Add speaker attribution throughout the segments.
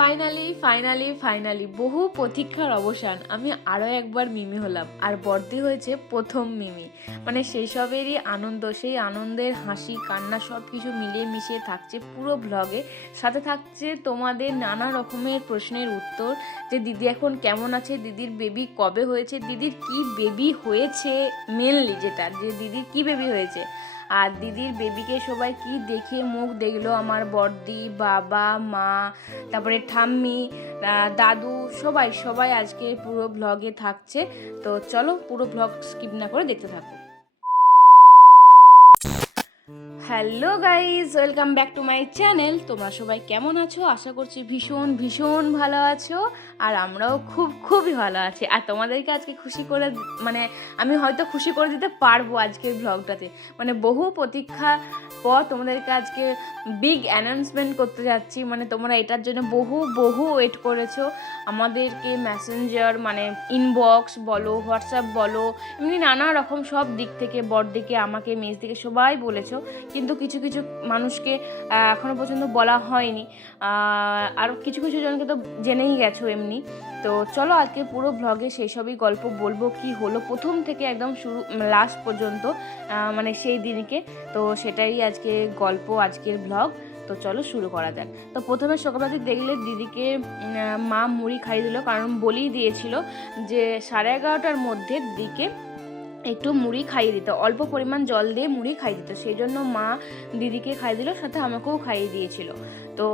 Speaker 1: Finally finally finally বহু প্রতীক্ষার অবসান। আমি আরও একবার মিমি হলাম, আর বর্দি হয়েছে প্রথম মিমি। মানে সেই সবেরই আনন্দ, সেই আনন্দের হাসি, কান্না সব কিছু মিলিয়ে মিশিয়ে থাকছে পুরো ব্লগে সাথে থাকছে তোমাদের নানা রকমের প্রশ্নের উত্তর, যে দিদি এখন কেমন আছে, দিদির বেবি কবে হয়েছে, দিদির কি বেবি হয়েছে মেনলি যেটা, যে দিদির কি বেবি হয়েছে। আর দিদির বেবিকে সবাই কি দেখে মুখ দেখল? আমার বর্দি বাবা, মা, তারপরে ঠাম্মি দাদু, সবাই সবাই আজকে পুরো ব্লগে থাকছে। তো চলো পুরো ব্লগ স্কিপ না করে দেখতে থাকো। Hello guys welcome back to my channel. তোমরা সবাই কেমন আছো? আশা করছি ভীষণ ভীষণ ভালো আছো, আর আমরাও খুব, খুবই ভালো আছি। আর তোমাদেরকে আজকে খুশি করে মানে আমি হয়তো খুশি করে দিতে পারব আজকের ব্লগটাতে মানে বহু প্রতীক্ষা পর তোমাদেরকে আজকে বিগ অ্যানাউন্সমেন্ট করতে যাচ্ছি। মানে তোমরা এটার জন্য বহু বহু ওয়েট করেছ। আমাদেরকে মেসেঞ্জার মানে ইনবক্স বলো হোয়াটসঅ্যাপ বলো, এমনি নানা রকম সব দিক থেকে, বর দিকে, আমাকে মেজ দিকে সবাই বলেছ। কিন্তু কিছু কিছু মানুষকে এখনও পর্যন্ত বলা হয়নি। আর কিছু কিছু জনকে তো জেনেই গেছো এমনি। তো চলো আজকে পুরো ব্লগে সেই সবই গল্প বলব কি হলো প্রথম থেকে একদম শুরু লাস্ট পর্যন্ত মানে সেই দিনকে। তো সেটাই আজকে গল্প, আজকের ব্লগ তো চলো শুরু করা যাক। তো প্রথমে সকালবেলা দেখলে দিদিকে মা মুড়ি খাইয়ে দিল, কারণ বলেই দিয়েছিল যে সাড়ে এগারোটার মধ্যে দিদিকে একটু মুড়ি খাইয়ে দিত। অল্প পরিমাণ জল দিয়ে মুড়ি খাইয়ে দিত। সেই জন্য মা দিদিকে খাইয়ে দিল, সাথে আমাকেও খাইয়ে দিয়েছিল। তো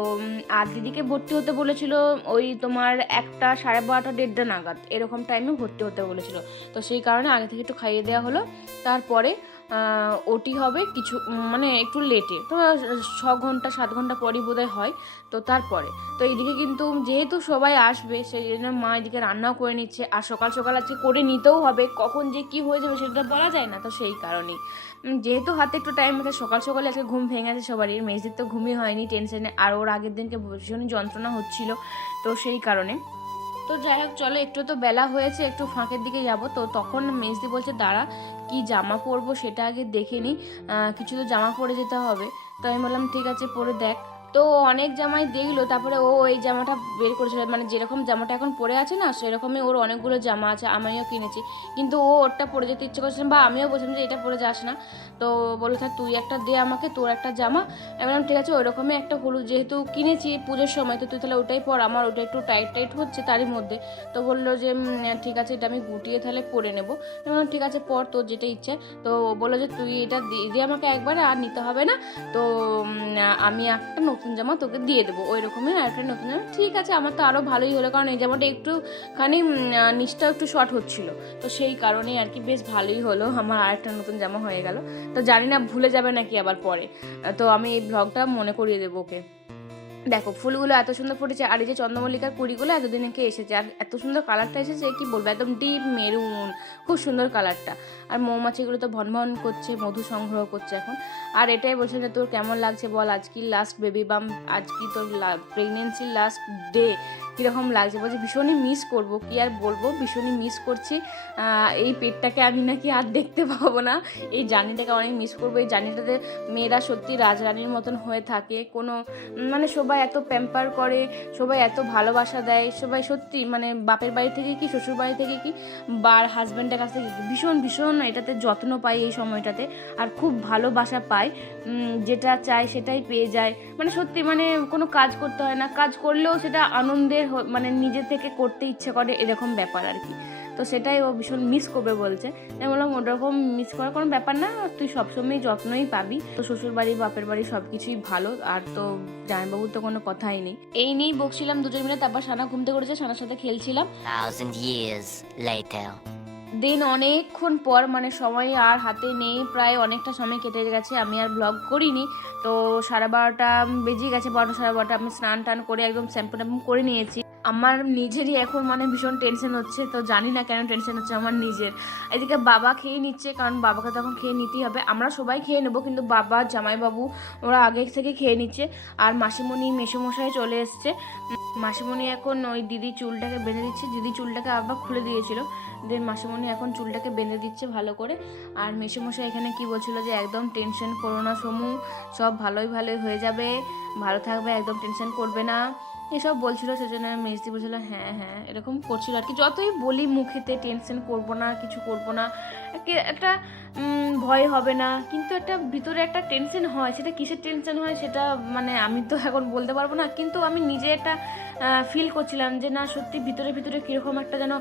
Speaker 1: আর দিদিকে ভর্তি হতে বলেছিল ওই তোমার একটা সাড়ে বারোটা, দেড়টা নাগাদ, এরকম টাইমে ভর্তি হতে বলেছিল। তো সেই কারণে আগে থেকে একটু খাইয়ে দেওয়া হলো। তারপরে ওটি হবে কিছু মানে একটু লেটে তো ছ ঘণ্টা, সাত ঘণ্টা পরই বোধহয় হয়। তো তারপরে, তো এইদিকে কিন্তু যেহেতু সবাই আসবে, সেই জন্য মা এদিকে রান্নাও করে নিচ্ছে। আর সকাল সকাল আজকে করে নিতেও হবে। কখন যে কি হয়ে যাবে সেটা বলা যায় না, তো সেই কারণেই। যেহেতু হাতে একটু টাইম আছে, সকাল, সকালে আজকে ঘুম ভেঙে গেছে সবারই। মেজদির তো ঘুমই হয়নি টেনশনে আর ওর আগের দিনকে ভীষণই যন্ত্রণা হচ্ছিল, তো সেই কারণে। তো যাই হোক, চলো, একটু তো বেলা হয়েছে, একটু ফাঁকের দিকে যাব। তো তখন মেজদি বলছে, দাঁড়া, কি জামা পরবো সেটা আগে দেখে নিই কিছু তো জামা পরে যেতে হবে। তো আমি বললাম, ঠিক আছে, পরে দেখ। তো অনেক জামাই দেখল, তারপরে ও এই জামাটা বের করেছিল। মানে যেরকম জামাটা এখন পরে আছে না, সেরকমই ওর অনেকগুলো জামা আছে, আমিও কিনেছি। কিন্তু ও ওরটা পরে যেতে ইচ্ছে করছে বা আমিও বলছিলাম যে এটা পরে যাস না। তো বলল, থাক, তুই একটা দে আমাকে, তোর একটা জামা। আমি বললাম, ঠিক আছে ওই রকমই একটা হলুদ যেহেতু কিনেছি পুজোর সময়, তো তুই তাহলে ওটাই পর, আমার ওটা একটু টাইট টাইট হচ্ছে তারই মধ্যে। তো বলল যে ঠিক আছে, এটা আমি গুটিয়ে তাহলে পরে নেব। বললাম, ঠিক আছে, পর তোর যেটা ইচ্ছে। তো বলল যে, তুই এটা দিয়ে আমাকে একবার, আর নিতে হবে না। তো আমি একটা নতুন জামা তোকে দিয়ে দেবো ওই রকমই আর একটা নতুন জামা। ঠিক আছে, আমার তো আরও ভালোই হলো, কারণ এই জামাটা একটুখানি খানি নিচটাও একটু শর্ট হচ্ছিল। তো সেই কারণে আর কি বেশ ভালোই হলো, আমার আর একটা নতুন জামা হয়ে গেল। তো জানি না, ভুলে যাবে নাকি আবার পরে। তো আমি এই ব্লগটা মনে করিয়ে দেবো ওকে। দেখো, ফুলগুলো এত সুন্দর ফুটেছে, আর এই যে চন্দ্রমল্লিকার কুড়িগুলো এতদিন একে এসেছে? আর এত সুন্দর কালারটা এসেছে, কি বলব, একদম ডিপ মেরুন খুব সুন্দর কালারটা। আর মৌমাছিগুলো তো ভন ভন করছে, মধু সংগ্রহ করছে এখন। আর এটাই বলছে যে তোর কেমন লাগছে বল, আজ কি লাস্ট বেবি বাম আজ কি তোর প্রেগনেন্সির লাস্ট ডে কীরকম লাগছে? বলছে, ভীষণই মিস করব। কি আর বলব? ভীষণই মিস করছি। এই পেটটাকে আমি নাকি আর দেখতে পাবো না। এই জার্নিটাকে অনেক মিস করব। এই জার্নিটাতে মেয়েরা সত্যি রাজরানীর মতন হয়ে থাকে। কোনো মানে সবাই এত প্যাম্পার করে, সবাই এত ভালোবাসা দেয়, সবাই সত্যি মানে বাপের বাড়ি থেকে কি, শ্বশুর বাড়ি থেকে কি বার হাজব্যান্ডের কাছ থেকে ভীষণ ভীষণ এটাতে যত্ন পায় এই সময়টাতে। আর খুব ভালোবাসা পায়। যেটা চায় সেটাই পেয়ে যায়। মানে সত্যি মানে কোনো কাজ করতে হয় না। কাজ করলেও সেটা আনন্দের মানে নিজে থেকে করতে ইচ্ছে করে এরকম ব্যাপার আর কি। তো সেটাই ও ভীষণ মিস করবে বলছে। আমি বললাম, ওরকম মিস করার কোনো ব্যাপার না, তুই সবসময় যত্নই পাবি। তো শ্বশুর বাড়ি বাপের বাড়ি সব কিছুই ভালো, আর তো জামাইবাবুর তো কোনো কথাই নেই। এই নিয়েই বকছিলাম দুজন মিলে। তারপর সানা ঘুমতে করেছে সানার সাথে খেলছিলাম. দিন অনেকক্ষণ পর মানে সময় আর হাতে নেই, প্রায় অনেকটা সময় কেটে গেছে, আমি আর ব্লগ করিনি। তো সাড়ে বারোটা বেজে গেছে, বারোটা, সাড়ে বারোটা, আমি স্নান টান করে একদম শ্যাম্পু ট্যাম্পু করে নিয়েছি। আমার নিজেরই এখন মানে ভীষণ টেনশন হচ্ছে, তো জানি না কেন টেনশন হচ্ছে আমার নিজের। এদিকে বাবা খেয়ে নিচ্ছে, কারণ বাবাকে তখন খেয়ে নিতেই হবে। আমরা সবাই খেয়ে নেব, কিন্তু বাবা, জামাইবাবু, ওরা আগে থেকে খেয়ে নিচ্ছে। আর মাসিমণি, মেসোমশাই চলে এসছে। মাসিমণি এখন ওই দিদি চুলটাকে বেঁধে দিচ্ছে দিদি চুলটাকে আবার খুলে দিয়েছিল। দেন মাসিমণি এখন চুলটাকে বেঁধে দিচ্ছে ভালো করে। আর মেসেমশাই এখানে কি বলছিল যে, একদম টেনশন করো না সমু, সব ভালোই ভালোই হয়ে যাবে, ভালো থাকবে, একদম টেনশন করবে না। এসব বলছিল, সেজন্য মেজদি বলছিল হ্যাঁ হ্যাঁ এরকম করছিল আর কি। যতই বলি মুখেতে, টেনশন করব না, কিছু করব না। একে- একটা ভয় হবে না। কিন্তু একটা ভিতরে একটা টেনশন হয়, সেটা কিসের টেনশন হয় সেটা মানে আমি তো এখন বলতে পারব না। কিন্তু আমি নিজে একটা ফিল করছিলাম যে না, সত্যি ভিতরে ভিতরে কীরকম একটা যেন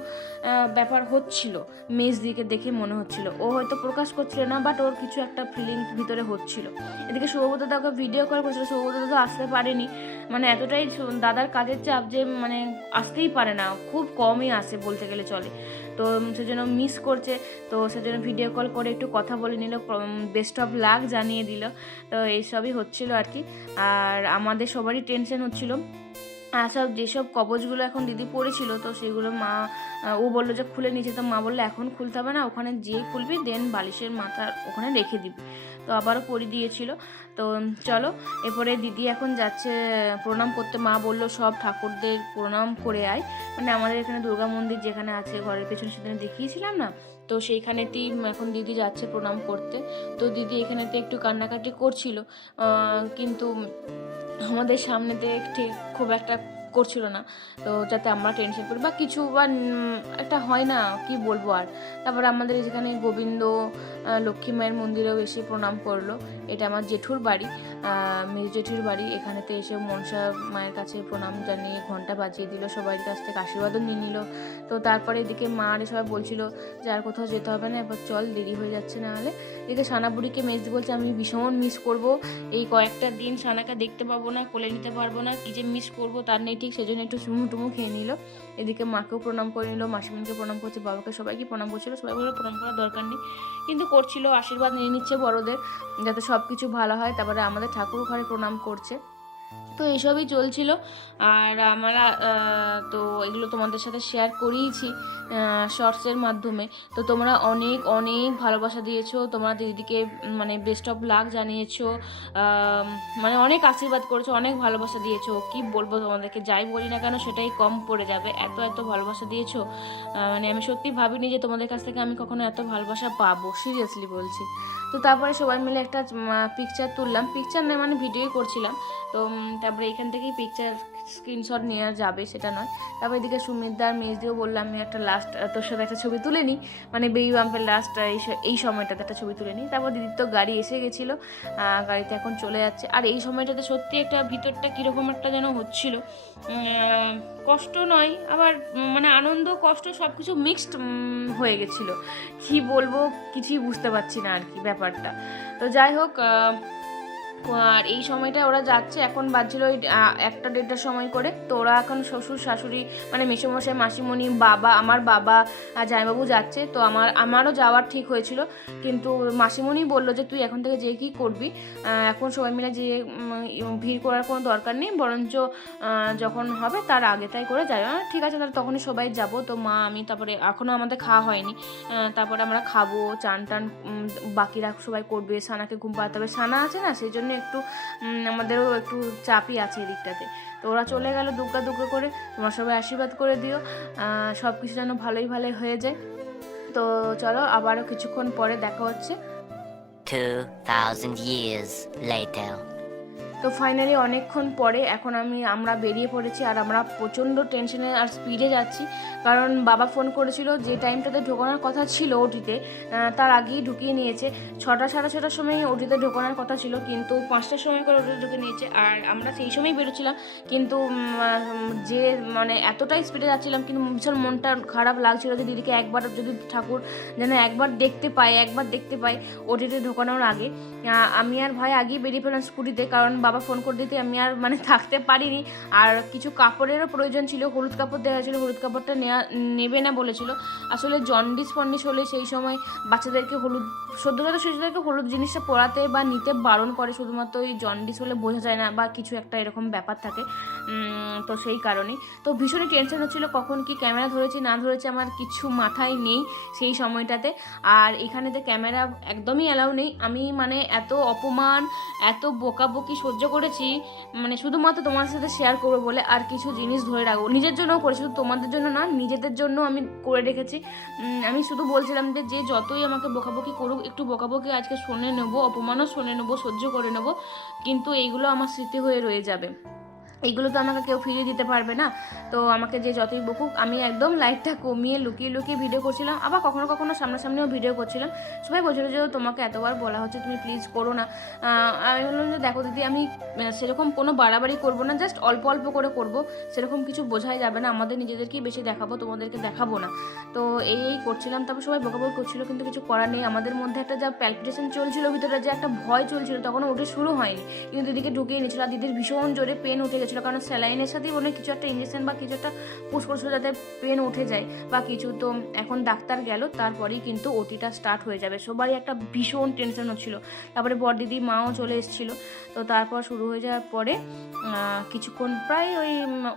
Speaker 1: ব্যাপার হচ্ছিল। মেজদিকে দেখে মনে হচ্ছিল। ও হয়তো প্রকাশ করছিল না বাট ওর কিছু একটা ফিলিং ভিতরে হচ্ছিল। এদিকে সৌগত দাকে ভিডিও কল করছিল সৌগত তো আসতে পারেনি। মানে এতটাই দাদার কাজের চাপ যে মানে আসতেই পারে না। খুব কমই আসে বলতে গেলে চলে। তো সেজন্য মিস করছে। তো সেজন্য ভিডিও কল করে একটু কথা বলে নিল বেস্ট অফ লাক জানিয়ে দিল। তো এইসবই হচ্ছিল আর কি। আর আমাদের সবারই টেনশন হচ্ছিল। সব যেসব কবচগুলো এখন দিদি পড়েছিল, তো সেগুলো মা ও বলল যে খুলে নিচে। তো মা বলল, এখন খুলতে হবে না, ওখানে যেয়ে খুলবি, দেন বালিশের মাথা ওখানে রেখে দিবি। তো আবারও পরি দিয়েছিল। তো চলো, এরপরে দিদি এখন যাচ্ছে, প্রণাম করতে। মা বলল, সব ঠাকুরদের প্রণাম করে আয়। মানে আমাদের এখানে দুর্গা মন্দির যেখানে আছে, ঘরের পেছনে সেখানে দেখিয়েছিলাম না? তো সেইখানেতেই এখন দিদি যাচ্ছে প্রণাম করতে। তো দিদি এখানেতে একটু কান্নাকাটি করছিল কিন্তু আমাদের সামনে দিয়ে ঠিক খুব একটা করছিল না। তো যাতে আমরা টেনশন করি বা কিছু বা একটা হয় না, কি বলব আর? তারপরে আমাদের যেখানে গোবিন্দ লক্ষ্মী মায়ের মন্দিরেও এসে প্রণাম করল। এটা আমার জেঠুর বাড়ি। মেজ জেঠুর বাড়ি। এখানেতে এসে মনসা মায়ের কাছে প্রণাম জানিয়ে ঘণ্টা বাজিয়ে দিল। সবাই কাছ থেকে আশীর্বাদও নিয়ে নিল। তো তারপরে এদিকে মা আর সবাই বলছিল যে আর কোথাও যেতে হবে না, এবার চল দেরি হয়ে যাচ্ছে না হলে। এদিকে সানাবুড়িকে মেজদি বলছে, আমি ভীষণ মিস করব। এই কয়েকটা দিন সানাকে দেখতে পাবো না, কোলে নিতে পারব না, কি যে মিস করব তার নেই ঠিক সেই জন্য একটু চুমু টুমু খেয়ে নিল। এদিকে মাকেও প্রণাম করে নিল, মাসিমণিকে প্রণাম করছে, বাবাকে সবাইকে প্রণাম করছিল। সবাই বলে প্রণাম করার দরকার নেই। কিন্তু করছিল, আশীর্বাদ নিয়ে নিচ্ছে বড়দের, যাতে সব কিছু ভালো হয়। তারপরে আমাদের ঠাকুর ঘরে প্রণাম করছে। তো এসবই চলছিল। আর আমরা তো এগুলো তোমাদের সাথে শেয়ার করিয়েছি শর্টসের মাধ্যমে। তো তোমরা অনেক অনেক ভালোবাসা দিয়েছ। তোমরা দিদিকে মানে বেস্ট অফ লাক জানিয়েছো। মানে অনেক আশীর্বাদ করেছ, অনেক ভালোবাসা দিয়েছ। কি বলব তোমাদেরকে, যাই বলি না কেন, সেটাই কম পড়ে যাবে। এত এত ভালোবাসা দিয়েছ। মানে আমি সত্যি ভাবিনি যে তোমাদের কাছ থেকে আমি কখনো এত ভালোবাসা পাবো। সিরিয়াসলি বলছি। তো তারপরে সবাই মিলে একটা পিকচার তুললাম। পিকচার না মানে ভিডিও করছিলাম। তো তারপরে এখান থেকেই পিকচার স্ক্রিনশট নেওয়া যাবে সেটা নয়। তারপর এদিকে সুমিতদার মেজদিও বললাম, আমি একটা লাস্ট তোর সাথে একটা ছবি তুলে নিই। মানে বেবি বাম্পের লাস্ট এই সময়টাতে একটা ছবি তুলে নিই। তারপর দিদির তো গাড়ি এসে গেছিল গাড়িতে এখন চলে যাচ্ছে। আর এই সময়টাতে সত্যি একটা ভিতরটা কীরকম একটা যেন হচ্ছিল কষ্ট নয়, আবার মানে আনন্দ, কষ্ট সব কিছু মিক্সড হয়ে গেছিল। কি বলব, কিছুই বুঝতে পারছি না আর কি ব্যাপারটা। তো যাই হোক আর এই সময়টা ওরা যাচ্ছে, এখন বাজছিল ওই একটা দেড়টার সময় করে। তো ওরা এখন শ্বশুর, শাশুড়ি মানে মেসোমশাই, মাসিমণি, বাবা, আমার বাবা আর জামাইবাবু যাচ্ছে। তো আমার, আমারও যাওয়ার ঠিক হয়েছিল। কিন্তু মাসিমণি বলল যে, তুই এখন থেকে যে কী করবি? এখন সবাই মিলে যে ভিড় করার কোনো দরকার নেই। বরঞ্চ যখন হবে তার আগে তাই করে যাবে। ঠিক আছে, তাহলে তখনই সবাই যাব। তো মা, আমি তারপরে এখনও আমাদের খাওয়া হয়নি। তারপরে আমরা খাব, চান টান বাকিরা সবাই করবে, সানাকে ঘুম পাড়াতে হবে। সানা আছে না, সেই জন্য একটু আমাদেরও একটু চাপই আছে এদিকটাতে। তো ওরা চলে গেল দুগ্গা দুগ্গা করে তোমার সবাই আশীর্বাদ করে দিও। সব কিছু যেন ভালোই ভালোই হয়ে যায়। তো চলো আবারও কিছুক্ষণ পরে দেখা হচ্ছে।
Speaker 2: 2,000 years later.
Speaker 1: তো ফাইনালি অনেকক্ষণ পরে এখন আমি, আমরা বেরিয়ে পড়েছি আর আমরা প্রচণ্ড টেনশনে আর স্পিডে যাচ্ছি। কারণ বাবা ফোন করেছিল যে টাইমটাতে ঢোকানোর কথা ছিল ওটিতে তার আগেই ঢুকিয়ে নিয়েছে। ছটা, সাড়ে ছটার সময় ওটিতে ঢোকানোর কথা ছিল, কিন্তু পাঁচটার সময় করে ওটিতে ঢুকে নিয়েছে। আর আমরা সেই সময়ই বেরোছিলাম কিন্তু যে মানে এতটাই স্পিডে যাচ্ছিলাম, কিন্তু ভীষণ মনটা খারাপ লাগছিল যে দিদিকে একবার যদি ঠাকুর যেন একবার দেখতে পাই একবার দেখতে পাই ওটিতে ঢোকানোর আগে। আমি আর ভাই আগেই বেরিয়ে পড়লাম স্কুটিতে কারণ বাবা ফোন করে দিতে, আমি আর মানে থাকতে পারিনি। আর কিছু কাপড়েরও প্রয়োজন ছিল, হলুদ কাপড় দেওয়া হয়েছিল, হলুদ কাপড়টা নেওয়া নেবে না বলেছিল। আসলে জন্ডিস ফন্ডিস হলে সেই সময় বাচ্চাদেরকে হলুদ, সদ্যজাত শিশুদেরকে হলুদ জিনিসটা পরাতে বা নিতে বারণ করে, শুধুমাত্র ওই জন্ডিস হলে বোঝা যায় না বা কিছু একটা এরকম ব্যাপার থাকে। তো সেই কারণেই। তো ভীষণই টেনশন হচ্ছিল কখন কি ক্যামেরা ধরেছি, না ধরেছে আমার কিছু মাথায় নেই সেই সময়টাতে। আর এখানেতে ক্যামেরা একদমই অ্যালাউ নেই। আমি মানে এত অপমান, এত বকাবকি সহ্য করেছি মানে শুধুমাত্র তোমার সাথে শেয়ার করব বলে আর কিছু জিনিস ধরে রাখব। নিজের জন্যও করে শুধু তোমাদের জন্য না, নিজেদের জন্য আমি করে রেখেছি। আমি শুধু বলছিলাম যে যে যতই আমাকে বকাবকি করুক, একটু বকাবকি আজকে শুনে নেব, অপমানও শুনে নেব, সহ্য করে নেব, কিন্তু এইগুলো আমার স্মৃতি হয়ে রয়ে যাবে। এইগুলো তো আমাকে কেউ ফিরিয়ে দিতে পারবে না। তো আমাকে যে যতই বকুক, আমি একদম লাইটটা কমিয়ে লুকিয়ে লুকিয়ে ভিডিও করছিলাম। আবার কখনো কখনো সামনাসামনিও ভিডিও করছিলাম। সবাই বলছিল যে তোমাকে এতবার বলা হচ্ছে, তুমি প্লিজ করো না। আমি বললাম যে, দেখো দিদি, আমি সেরকম কোনো বাড়াবাড়ি করব না জাস্ট অল্প অল্প করে করব। সেরকম কিছু বোঝাই যাবে না। আমাদের নিজেদেরকেই বেশি দেখাবো, তোমাদেরকে দেখাবো না। তো এই এই করছিলাম। তারপর সবাই বকাবক করছিল, কিন্তু কিছু করার নেই। আমাদের মধ্যে একটা যা প্যালপিটেশন চলছিল, ভিতরে যে একটা ভয় চলছিল, তখনও ওঠে শুরু হয়নি। কিন্তু দিদিকে ঢুকিয়ে নিয়েছিল, আর দিদির ভীষণ জোরে পেন উঠে গেছিল। কারণ স্যালাইনের সাথেই মনে কিছু একটা ইঞ্জেকশন বা কিছু একটা করছিল যাতে পেন উঠে যায় বা কিছু তো এখন ডাক্তার গেল, তারপরেই কিন্তু ওটিটা স্টার্ট হয়ে যাবে। সবারই একটা ভীষণ টেনশন হচ্ছিল। তারপরে বড় দিদি মাও চলে এসেছিল। তো তারপর শুরু হয়ে যাওয়ার পরে কিছুক্ষণ প্রায় ওই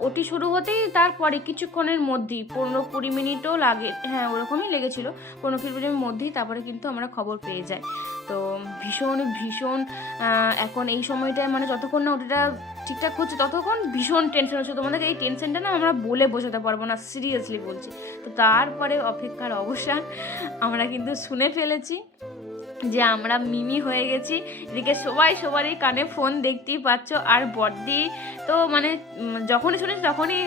Speaker 1: ওটি শুরু হতেই তারপরে কিছুক্ষণের মধ্যেই, পনেরো কুড়ি মিনিটও লাগে। হ্যাঁ ওরকমই লেগেছিলো। পনেরো কুড়ি মিনিটের মধ্যেই তারপরে কিন্তু আমরা খবর পেয়ে যাই। তো ভীষণ ভীষণ এখন এই সময়টায় মানে যতক্ষণ না ওটা ঠিকঠাক হচ্ছে ততক্ষণ ভীষণ টেনশন হচ্ছে। তোমাদেরকে এই টেনশনটা না আমরা বলে বোঝাতে পারব না সিরিয়াসলি বলছি। তো তারপরে অপেক্ষার অবসান আমরা কিন্তু শুনে ফেলেছি যে আমরা মিমি হয়ে গেছি। এদিকে সবাই সবারই কানে ফোন দেখতেই পাচ্ছ। আর বর্দি তো মানে যখনই শুনেছি তখনই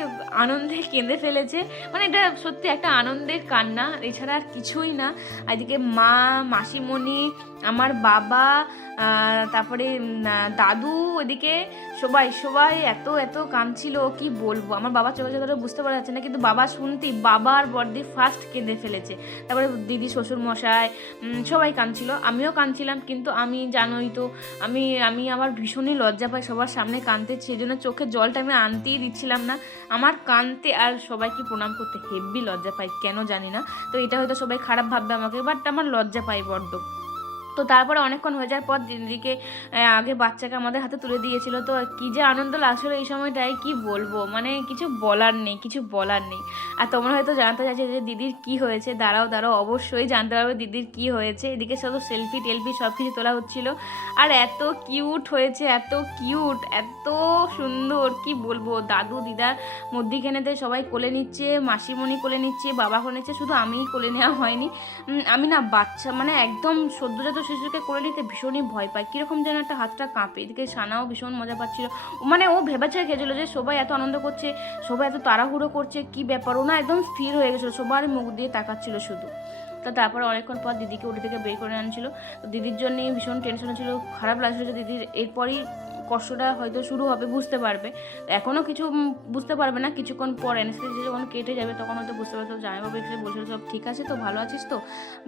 Speaker 1: আনন্দে কেঁদে ফেলেছে। মানে এটা সত্যি একটা আনন্দের কান্না, এছাড়া আর কিছুই না। এদিকে মা, মাসিমণি আমার বাবা তারপরে দাদু এদিকে সবাই সবাই এত এত কাঁদছিল, কি বলব? আমার বাবা চোখে চোখে বুঝতে পারা যাচ্ছে না, কিন্তু বাবা শুনতেই বাবা আর বর্দি ফার্স্ট কেঁদে ফেলেছে। তারপরে দিদি, শ্বশুর মশাই সবাই কাঁদছিল। আমিও কাঁদছিলাম, কিন্তু আমি জানোই তো, আমি আমি আমার ভীষণই লজ্জা পাই সবার সামনে কাঁদতে সেই জন্য চোখে জলটা আমি আনতেই দিচ্ছিলাম না। আমার কাঁদতে আর সবাইকে প্রণাম করতে হেভি লজ্জা পাই, কেন জানি না। তো এটা হয়তো সবাই খারাপ ভাববে আমাকে বাট আমার লজ্জা পাই বড্ড। তো তারপরে অনেকক্ষণ হয়ে যাওয়ার পর দিদিকে আগে বাচ্চাকে আমাদের হাতে তুলে দিয়েছিল। তো কি যে আনন্দ লাগছিল এই সময়টায়, কি বলব? মানে কিছু বলার নেই, কিছু বলার নেই। আর তোমরা হয়তো জানতে চাইছো যে দিদির কি হয়েছে? দাঁড়াও দাঁড়াও, অবশ্যই জানতে পারবে দিদির কি হয়েছে। এদিকে শুধু সেলফি টেলফি সব কিছু তোলা হচ্ছিল। আর এত কিউট হয়েছে, এত কিউট এত সুন্দর, কি বলব? দাদু দিদার মধ্যিখানেতে সবাই কোলে নিচ্ছে, মাসিমণি কোলে নিচ্ছে, বাবা কোলে নিচ্ছে, শুধু আমিই কোলে নেওয়া হয়নি। আমি না বাচ্চা মানে একদম সদ্যজাত শিশুকে করে নিতে ভীষণই ভয় পায়। কীরকম যেন একটা হাতটা কাঁপে। এদিকে সানাও ভীষণ মজা পাচ্ছিল। মানে ও ভেবেছে গেছিল যে সবাই এত আনন্দ করছে সবাই এত তাড়াহুড়ো করছে, কি ব্যাপার? ও না একদম স্থির হয়ে গেছিল। সবার মুখ দিয়ে তাকাচ্ছিল শুধু। তা তারপরে অনেকক্ষণ পর দিদিকে উঠে থেকে বের করে আনছিল। তো দিদির জন্যই ভীষণ টেনশন ছিল, খারাপ লাগছিল যে দিদির এরপরই কষ্টটা হয়তো শুরু হবে, বুঝতে পারবে। এখনও কিছু বুঝতে পারবে না, কিছুক্ষণ পর এনেস্থেসিয়া যখন কেটে যাবে তখন হয়তো বুঝতে পারবে জামাইবাবু এসে বলছিল সব ঠিক আছে তো, ভালো আছিস তো?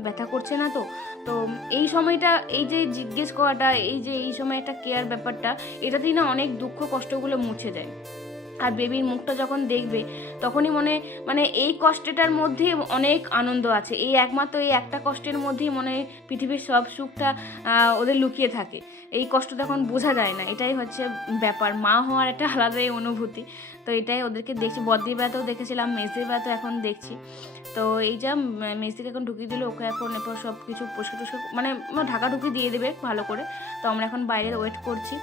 Speaker 1: ব্যথা করছে না তো? তো এই সময়টা, এই যে জিজ্ঞেস করাটা, এই যে এই সময় একটা কেয়ার ব্যাপারটা, এটাতেই না অনেক দুঃখ কষ্টগুলো মুছে দেয় আর বেবির মুখটা যখন দেখবে, তখনই মনে মানে এই কষ্টটার মধ্যে অনেক আনন্দ আছে। এই একমাত্র, এই একটা কষ্টের মধ্যেই মনে পৃথিবীর সব সুখটা ওদের লুকিয়ে থাকে। এই কষ্ট তখন বোঝা যায় না। এটাই হচ্ছে ব্যাপার। মা হওয়ার একটা আলাদাই অনুভূতি। তো এটাই ওদেরকে দেখছি। বদ্রির বেলাতেও দেখেছিলাম মেজদির বেলাতেও এখন দেখছি। তো এই যা মেজদিকে এখন ঢুকিয়ে দিল, ওকে এখন এরপর সব কিছু পরিষ্কার টুষ্কার মানে ঢাকা ঢুকি দিয়ে দেবে ভালো করে। তো আমরা এখন বাইরে ওয়েট করছি।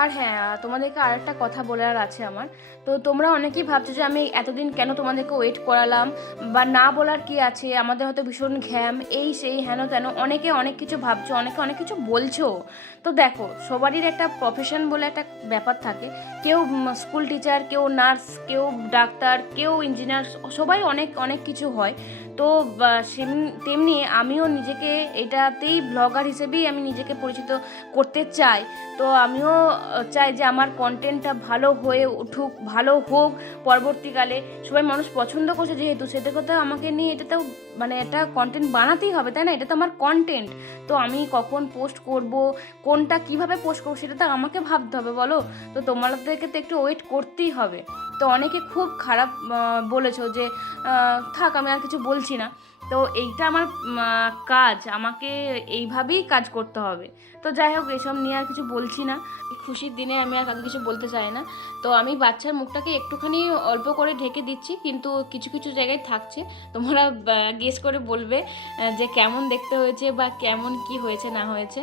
Speaker 1: আর হ্যাঁ তোমাদেরকে আর একটা কথা বলার আছে আমার। তো তোমরা অনেকেই ভাবছ যে আমি এতদিন কেন তোমাদেরকে ওয়েট করালাম? বা না বলার কি আছে? আমাদের হয়তো ভীষণ ঘ্যাম, এই সেই হেন তেন অনেকে অনেক কিছু ভাবছ, অনেকে অনেক কিছু বলছো। তো দেখো, সবারই একটা প্রফেশন বলে একটা ব্যাপার থাকে। কেউ স্কুল টিচার কেউ নার্স কেউ ডাক্তার, কেউ ইঞ্জিনিয়ার সবাই অনেক অনেক কিছু হয়। তো তেমনি আমিও নিজেকে এটাতেই ব্লগার হিসেবেই আমি নিজেকে পরিচিত করতে চাই। তো আমিও চাই যে আমার কন্টেন্টটা ভালো হয়ে উঠুক, ভালো হোক। পরবর্তীকালে সবাই মানুষ পছন্দ করছে যেহেতু সেটা কথা আমাকে নিয়ে এটা তো মানে এটা কন্টেন্ট বানাতেই হবে, তাই না? এটা তো আমার কন্টেন্ট তো আমি কখন পোস্ট করব, কোনটা কীভাবে পোস্ট করব সেটা তো আমাকে ভাবতে হবে, বলো? তো তোমাদেরকে তো একটু ওয়েট করতেই হবে। তো অনেকে খুব খারাপ বলেছ যে থাক আমি আর কিছু বলছি না। তো এইটা আমার কাজ, আমাকে এইভাবেই কাজ করতে হবে। তো যাই হোক, এসব নিয়ে আর কিছু বলছি না। খুশির দিনে আমি আর কাউকে কিছু বলতে চাই না। তো আমি বাচ্চার মুখটাকে একটুখানি অল্প করে ঢেকে দিচ্ছি, কিন্তু কিছু কিছু জায়গায় থাকছে। তোমরা গেস করে বলবে যে কেমন দেখতে হয়েছে বা কেমন কি হয়েছে, না হয়েছে।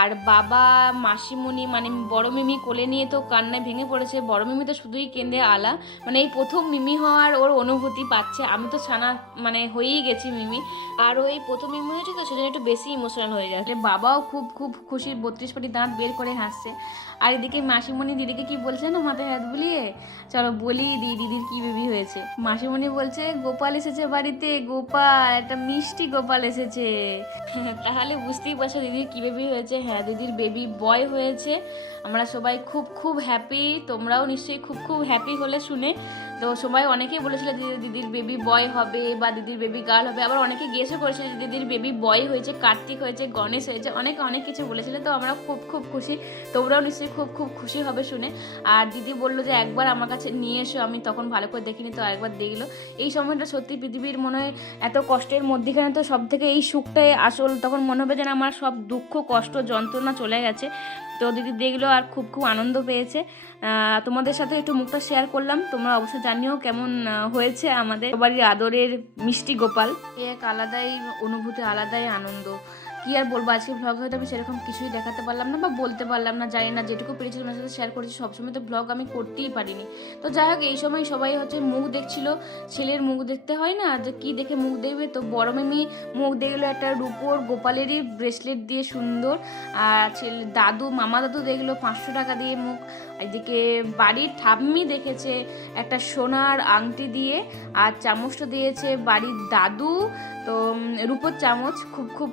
Speaker 1: আর বাবা, মাসিমণি মানে বড় মিমি কোলে নিয়ে তো কান্নায় ভেঙে পড়েছে। বড় মিমি তো শুধুই কেঁদে আলা। মানে এই প্রথম মিমি হওয়ার ওর অনুভূতি পাচ্ছে। আমি তো ছানা মানে হয়েই গেছি মিমি। মিমি। আর ওই প্রথম মিমি হয়েছে তো সেজন্য একটু বেশি ইমোশনাল হয়ে যায় বাবাও খুব খুব খুশি বত্রিশ পাটি দাঁত বের করে হাসছে। আর এদিকে মাসিমণি দিদিকে কি বলছে না মাথায় হাত বুলিয়ে? চলো বলি দি দিদির কি বেবি হয়েছে। মাসিমণি বলছে গোপাল এসেছে বাড়িতে গোপাল একটা মিষ্টি গোপাল এসেছে। তাহলে বুঝতেই পারছ দিদির কি বেবি হয়েছে। হ্যাঁ দিদির বেবি বয় হয়েছে। আমরা সবাই খুব খুব হ্যাপি তোমরাও নিশ্চয়ই খুব খুব হ্যাপি হলে শুনে তো সবাই অনেকেই বলেছিল যে দিদির বেবি বয় হবে বা দিদির বেবি গার্ল হবে। আবার অনেকে গেসও করেছিল যে দিদির বেবি বয় হয়েছে, কার্তিক হয়েছে, গণেশ হয়েছে। অনেকে অনেক কিছু বলেছিল, তো আমরা খুব খুব খুশি। তোমরাও নিশ্চয়ই খুব খুব খুশি হবে শুনে। আর দিদি বলল যে একবার আমার কাছে নিয়ে এসো, আমি তখন ভালো করে দেখিনি, তো একবার দেখল। এই সময়টা সত্যি পৃথিবীর মনে হয় এত কষ্টের মধ্যেখানে তো সব থেকে এই সুখটাই আসল। তখন মনে হবে যেন আমার সব দুঃখ, কষ্ট, যন্ত্রণা চলে গেছে। তো দিদি দেখল আর খুব খুব আনন্দ পেয়েছে। তোমাদের সাথে একটু মুখটা শেয়ার করলাম। তোমরা অবশ্যই জানিও কেমন হয়েছে আমাদের। সবারই আদরের মিষ্টি গোপাল। এক আলাদাই অনুভূতি, আলাদাই আনন্দ। কি আর বলব, আজকে ব্লগ হয়তো আমি সেরকম কিছুই দেখাতে পারলাম না বা বলতে পারলাম না, জানি না। যেটুকু পেরেছি তোমার সাথে শেয়ার করেছি, সবসময় তো ব্লগ আমি করতেই পারিনি। তো যাই হোক, এই সময় সবাই হচ্ছে মুখ দেখছিল, ছেলের মুখ দেখতে হয় না? যে কি দেখে মুখ দেখবে? তো বড় মেমি মুখ দেখল একটা রূপোর, গোপালেরই ব্রেসলেট দিয়ে সুন্দর। আর ছেলে দাদু, মামা দাদু দেখল পাঁচশো টাকা দিয়ে মুখ। এদিকে বাড়ির ঠাম্মি দেখেছে একটা সোনার আংটি দিয়ে, আর চামচটা দিয়েছে বাড়ির দাদু। তো রূপোর চামচ খুব খুব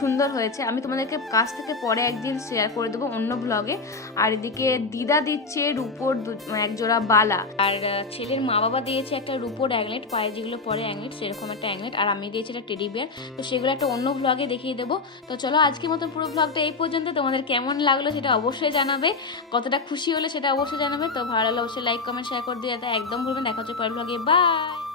Speaker 1: সুন্দর হয়েছে। আমি তোমাদেরকে কাছ থেকে পরে একদিন শেয়ার করে দেবো অন্য ব্লগে আর এদিকে দিদা দিচ্ছে রূপোর দু- এক জোড়া বালা। আর ছেলের মা বাবা দিয়েছে একটা রূপোর অ্যাংলেট, পায়ে যেগুলো পরে অ্যাংলেট, সেরকম একটা অ্যাংলেট। আর আমি দিয়েছি একটা টেডি বিয়ার তো সেগুলো একটা অন্য ব্লগে দেখিয়ে দেবো। তো চলো আজকের মতো পুরো ব্লগটা এই পর্যন্ত। তোমাদের কেমন লাগল সেটা অবশ্যই জানাবে। কতটা খুশি হলে সেটা অবশ্যই জানাবে। তো ভালো লাগলে অবশ্যই লাইক কমেন্ট শেয়ার করে দিয়ে একদম ভুলবেন দেখা হচ্ছে পরের ব্লগে বাই